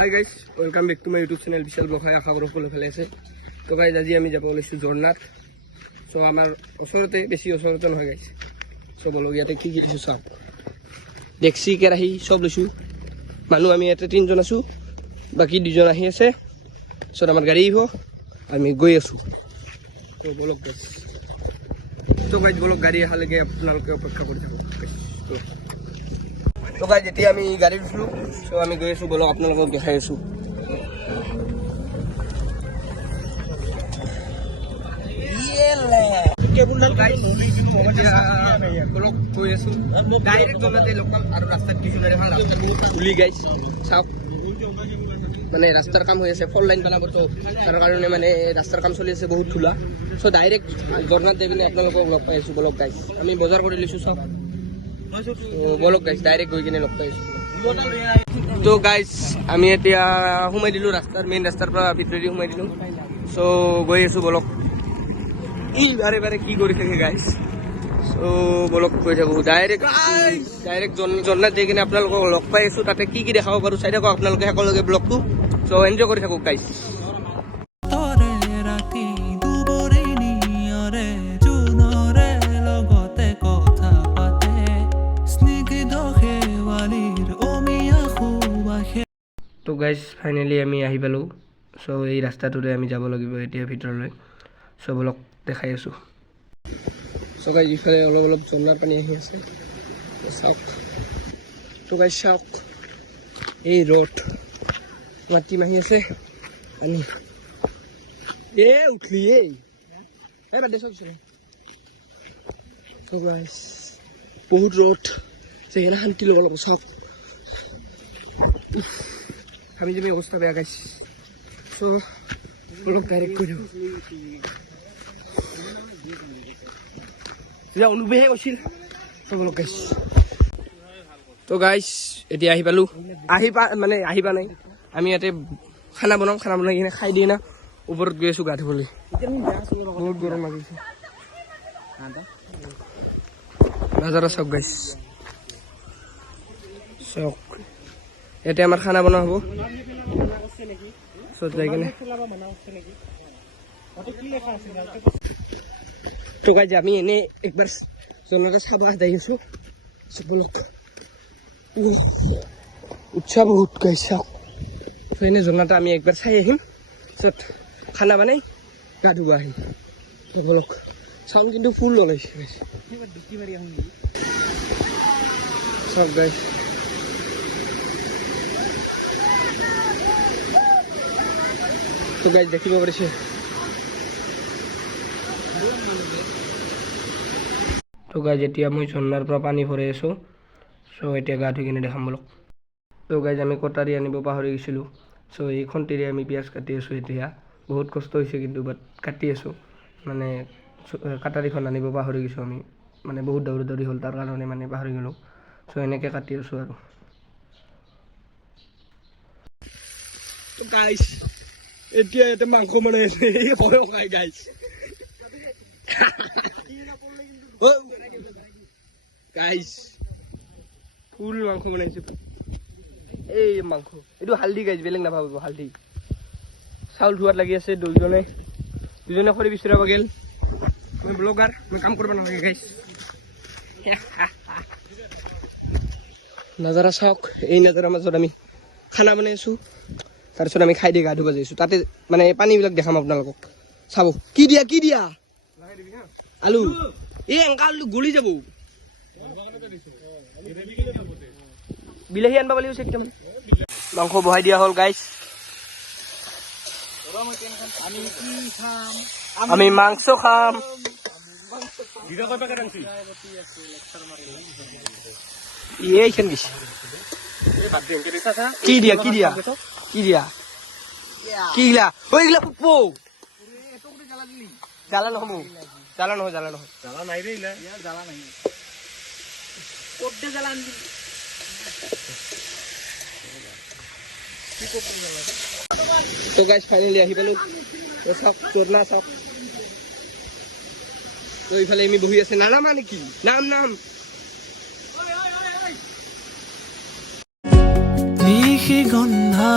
Hi guys, welcome back to my YouTube channel Vishal Bokhai আশা কৰো সকলো ভালে আছে। তো গাইজ আজি আমি যাব ওলাইছো ঝৰ্ণাত। সো আমাৰ ওচৰতে বেছি ওচৰতে নহয় গাইজ। সো বলক ইয়াতে কি কি লৈছো চাওক। ডেক্সি কেৰাহী সব লৈছো। মানুহ আমি ইয়াতে 3জন আছো, বাকি 2জন আহি আছে। সো আমাৰ গাড়ী আহিব, আমি গৈ আছো। তো বলক গাইজ। তো গাইজ বলক গাড়ী আহালৈকে আপোনালোকে অপেক্ষা কৰি থাকক। তো গাইজ এতিয়া আমি গাড়ী উঠিলো, সো আমি গৈ আছো, বলক আপোনালোকক দেখাই আছো। মানে ৰাস্তাৰ কাম হৈ আছে, ফল লাইন বনাব, তো তাৰ কাৰণে মানে ৰাস্তাৰ কাম চলি আছে বহুত ধূলা। চ' ডাইৰেক্ট ঝৰ্ণাত যাই কিনে আপোনালোকক লগ পাই আছো। বলক গাইজ, আমি বজাৰ কৰি লৈছো চব। বলক গাইজ ডাইৰেক্ট গৈ কিনে লগ পাই আছো। তো গাইজ আমি এতিয়া সোমাই দিলো ৰাস্তাৰ, মেইন ৰাস্তাৰ পৰা ভিতৰেদি সোমাই দিলো। চ' গৈ আছো বলক। ই বাৰে বাৰে কি কৰি থাকে গাইজ। চ' বলক গৈ থাকো ডাইৰেক্ট ঝৰ্ণাত যাই কিনে আপোনালোকক লগ পাই আছো। তাতে কি কি দেখাব পাৰো চাই থাকক আপোনালোকে সকলোকে ব্লগটো। চ' এনজয় কৰি থাকক গাইজ। তো গাইজ ফাইনেলি আমি আহি পালোঁ। চ' এই ৰাস্তাটোৰে আমি যাব লাগিব এতিয়া ভিতৰলৈ। চ' বলক দেখাই আছোঁ। চ' গাইজ ইফালে অলপ অলপ ঝৰ্ণাৰ পানী আহি আছে, চাওক। তো গাইজ চাওক, এই ৰ'দ মাটি আহি আছে পানী। উঠলি বাদ দে, চাওক। তো গাইজ বহুত ৰ'দ, সেইকাৰণে শান্তি ল'ব লাগিব। চাওক আমি যে অবস্থা বেয়া গাইছ। সো বলক ডাইরেক্ট করে দেব। অনুভৱে কৈছিল। তো বলক গাইছ। তো গাইছ এতিয়া আহি পালোঁ। আহি পা নাই, আমি ইয়াতে খানা বনাই কিনে খাই দিয়ে না ওপৰত গৈ আছোঁ গা ধুবলৈ। বহুত গৰম লাগিছে। নাজাৰা চাওক গাইছ, চাওক। এতিয়া আমাৰ খানা বনোৱা হ'ব। যাই কিনে তো গাইজ আমি এনে একবাৰ ঝৰ্ণাটা চাব যাই আছো। বলক উৎসাহ বহুত গাইজ, চাওক। এনে ঝৰ্ণাটা আমি একবাৰ চাই আহিম, পিছত খানা বনাই গা ধুব আহিম। বলক চাউণ্ড কিন্তু ফুল ওলাইছে চাওক গাইজ। তো গাইজ দেখিব পাৰিছে। তো গাইজ এতিয়া মই ঝৰ্ণাৰ পৰা পানী ভৰাই আছোঁ। চ' এতিয়া গা ধুই কিনে দেখাম বলক। তো গাইজ আমি কটাৰী আনিব পাহৰি গৈছিলোঁ। চ' এই খন্তিৰে আমি পিঁয়াজ কাটি আছোঁ এতিয়া। বহুত কষ্ট হৈছে কিন্তু বাট কাটি আছোঁ। মানে কাটাৰীখন আনিব পাহৰি গৈছোঁ আমি, মানে বহুত দৌৰি হ'ল, তাৰ কাৰণে মানে পাহৰি গ'লোঁ। চ' এনেকৈ কাটি আছোঁ আৰু। তো গাইজ এতিয়া ইয়াতে মাংস বনাই আছে, গাইজ। গাইজ ফুল মাংস বনাইছে। এই মাংস এইটো হালধি গাইজ, বেলেগ নাভাবিব, হালধি। চাউল ধোৱাত লাগি আছে দুজনে খৰি বিচৰাব গেল। মই ব্লগাৰ, মই কাম কৰিব নালাগে গাইজ। নাজাৰা চাওক, এই নাজাৰা মাজত আমি খানা বনাই আছোঁ। তাৰপিছত আমি খাই দি গা ধুব যাইছোঁ। তাতে মানে পানীবিলাক দেখাম আপোনালোকক, চাব। কি দিয়া আলু, এই এংকা আলু গলি যাব। বিলাহী আনবা পালি হৈছে একদম। মাংস বহাই দিয়া হ'ল গাইজ। আমি মাংস খাম। এইখান গেছে। কি দিয়া কিগিলা ওইগিলা ফুটবো। জ্বালা নহয় তো গাইজ ফাইনেলি আহি পালোঁ। চাওক ঝৰ্ণা চাওক। তো এইফালে আমি বহি আছে। নানামা নেকি? নাম নিশি গন্ধা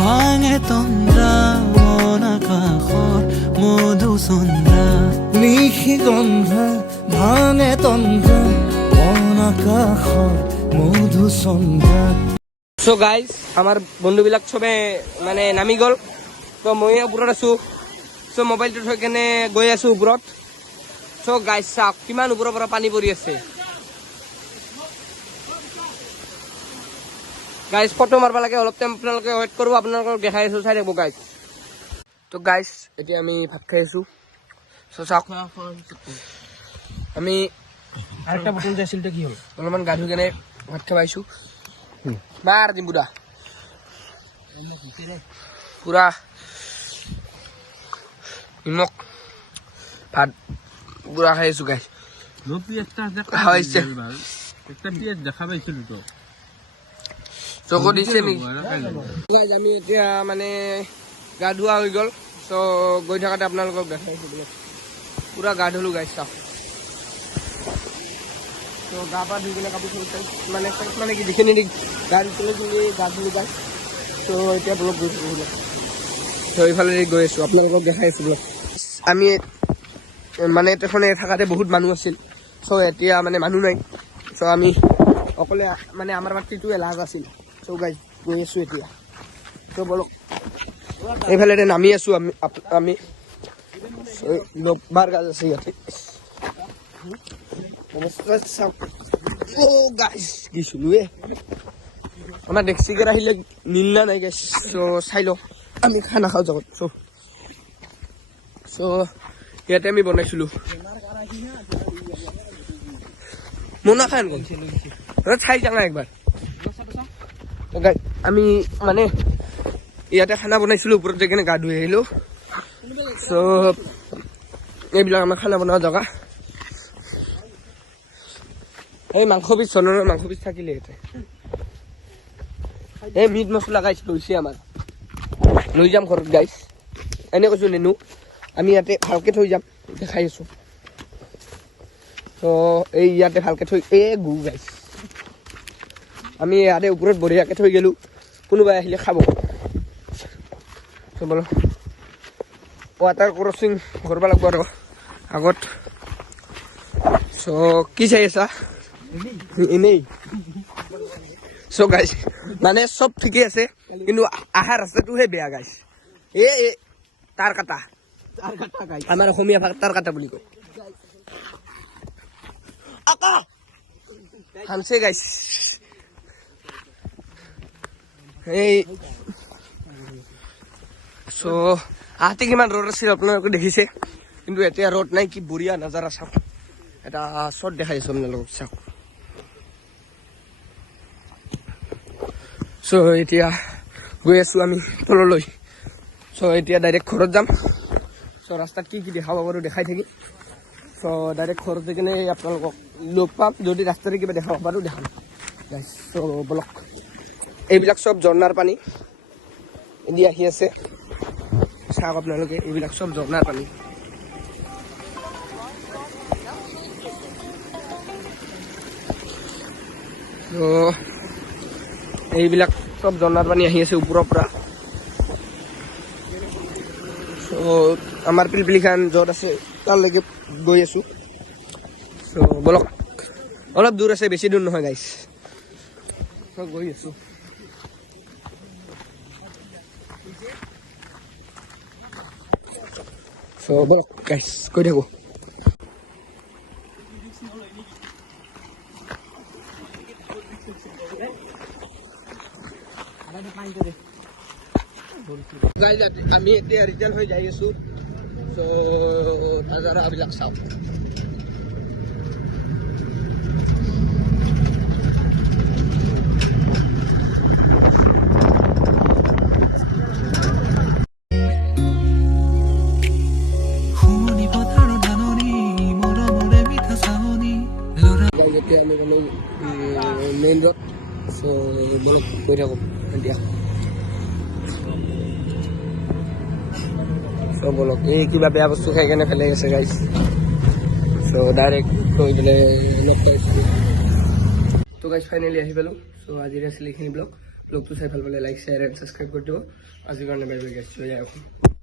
ভাঙে তন্দ্ৰা মন আকাশৰ মধুচন্দ্ৰা নিশি গন্ধা ভাঙে তন্দ্ৰা মন আকাশৰ মধুচন্দ্ৰা সো গাইজ আমাৰ বন্ধুবিলাক চবে মানে নামি গ'ল তো মই ওপৰত আছোঁ সো মোবাইলটো থৈ কেনে গৈ আছোঁ ওপৰত সো গাইজ চাওক কিমান ওপৰৰ পৰা পানী পৰি আছে গাইজ ফটো মাৰিব লাগে অলপ টাইম আপোনালোকে ৱেইট কৰিব আপোনালোকক দেখাই আছোঁ চাই থাকিব গাইজ তো গাইজ এতিয়া আমি ভাত খাই আছোঁ সো চাওক আমি আরেকটা বটল যে আছিল কি হল অলপমান গা ধুই কেনে ভাত খাই পাইছোঁ মাৰ দিম বুঢ়া পুৰা নিমখ ভাত পুৰা খাই আছোঁ গাইজ চকু দিছে নেকি গাইজ আমি এতিয়া মানে গা ধোৱা হৈ গ'ল চ' গৈ থাকোঁতে আপোনালোকক দেখাইছোঁ বোলে পুৰা গা ধুলোঁ গাইজ চাওক তো গা পা ধুই কিনে কাপোৰ মানে কি যিখিনি গা ধুই গা ধুলোঁ গাইজ তো এতিয়া ব্লগ গৈ থাকোঁ বোলে তো এইফালে গৈ আছোঁ আপোনালোকক দেখাই আছোঁ ব্লগ আমি মানে এখনে থাকাতে বহুত মানুহ আছিল চ' এতিয়া মানে মানুহ নাই চ' আমি অকলে মানে আমাৰ মাটিটোৱে লাজ আছিল চ' গাইজ গৈ আছোঁ এতিয়া ত' বলক এইফালে নামি আছোঁ আমি বাৰ গাজ আছে ইয়াতে গেছিলোৱে আমাৰ ডেক্সিকেট আহিলে নিলা নাই গাইছ চ' চাই লওঁ আমি খানা খাওঁ জগত চ' ইয়াতে আমি বনাইছিলোঁ মোনা খান চাই যাওঁ একবাৰ আমি মানে ইয়াতে খানা বনাইছিলোঁ ওপৰত যাই কিনে গা ধুই আহিলোঁ চ' এইবিলাক আমাৰ খানা বনোৱা জেগা এই মাংস পিচ চনৰ মাংস পিচ থাকিলে ইয়াতে এই মিট মছলা গাইছ লৈছে আমাৰ লৈ যাম ঘৰত গাইছ এনে কৈছোঁ নেনো আমি ইয়াতে ভালকৈ থৈ যাম দেখাই আছোঁ তো এই ইয়াতে ভালকৈ থৈ গু গাইছ আমি ইয়াতে ওপৰত বঢ়িয়াকৈ থৈ গ'লোঁ কোনোবাই আহিলে খাব তো বলো ৱাটাৰ ক্ৰচিং কৰিব লাগিব আৰু আগত চ' কি চাই আছা এনেই চ' গাইছ মানে চব ঠিকে আছে কিন্তু আহা ৰাস্তাটোহে বেয়া গাইছ তাৰ কাটা আমাৰ অসমীয়া ভাষাত তাৰ কাটা বুলি কয় হামছে গাইছ এই চ' আহতে কিমান ৰ'দ আছিল আপোনালোকে দেখিছে কিন্তু এতিয়া ৰ'দ নাই কি বঢ়িয়া নাজাৰা চাওক এটা শ্বট দেখাই আছোঁ আপোনালোকক চাওক চ' এতিয়া গৈ আছোঁ আমি তললৈ চ' এতিয়া ডাইৰেক্ট ঘৰত যাম চ' ৰাস্তাত কি কি দেখাব পাৰোঁ দেখাই থাকিম চ' ডাইৰেক্ট ঘৰত যাই কিনে আপোনালোকক লগ পাম যদি ৰাস্তাতে কিবা দেখাব পাৰোঁ দেখাম চ' বলক এইবিলাক চব ঝৰ্ণাৰ পানী দি আহি আছে চাওক আপোনালোকে এইবিলাক চব ঝৰ্ণাৰ পানী ত' এইবিলাক চব ঝৰ্ণাৰ পানী আহি আছে ওপৰৰ পৰা চ' আমাৰ পিলপিলিখান য'ত আছে তালৈকে গৈ আছোঁ চ' বলক অলপ দূৰ আছে বেছি দূৰ নহয় গাইছ চ' গৈ আছোঁ চ' বলক গাইছ গৈ থাকোঁ আমি এতিয়া ৰিটাৰ্ণ হৈ যাই আছোঁ চ' নাজাৰাবিলাক চাওক এতিয়া আমি মানে মেইন ৰোড চ' গৈ থাকোঁ এতিয়া চ' বলক এই কিবা বেয়া বস্তু খাই কেনে পেলাই গৈছে গাইছ চ' ডাইৰেক্ট গৈ পেলাই লগ পাইছোঁ তো গাইছ ফাইনেলি আহি পালোঁ চ' আজিৰ আছিলে এইখিনি ব্লগ ব্লগটো চাই ভাল পালে লাইক শ্বেয়াৰ এণ্ড ছাবস্ক্ৰাইব কৰি দিব আজিৰ কাৰণে বাই বাই গাইছ জয় আই অসম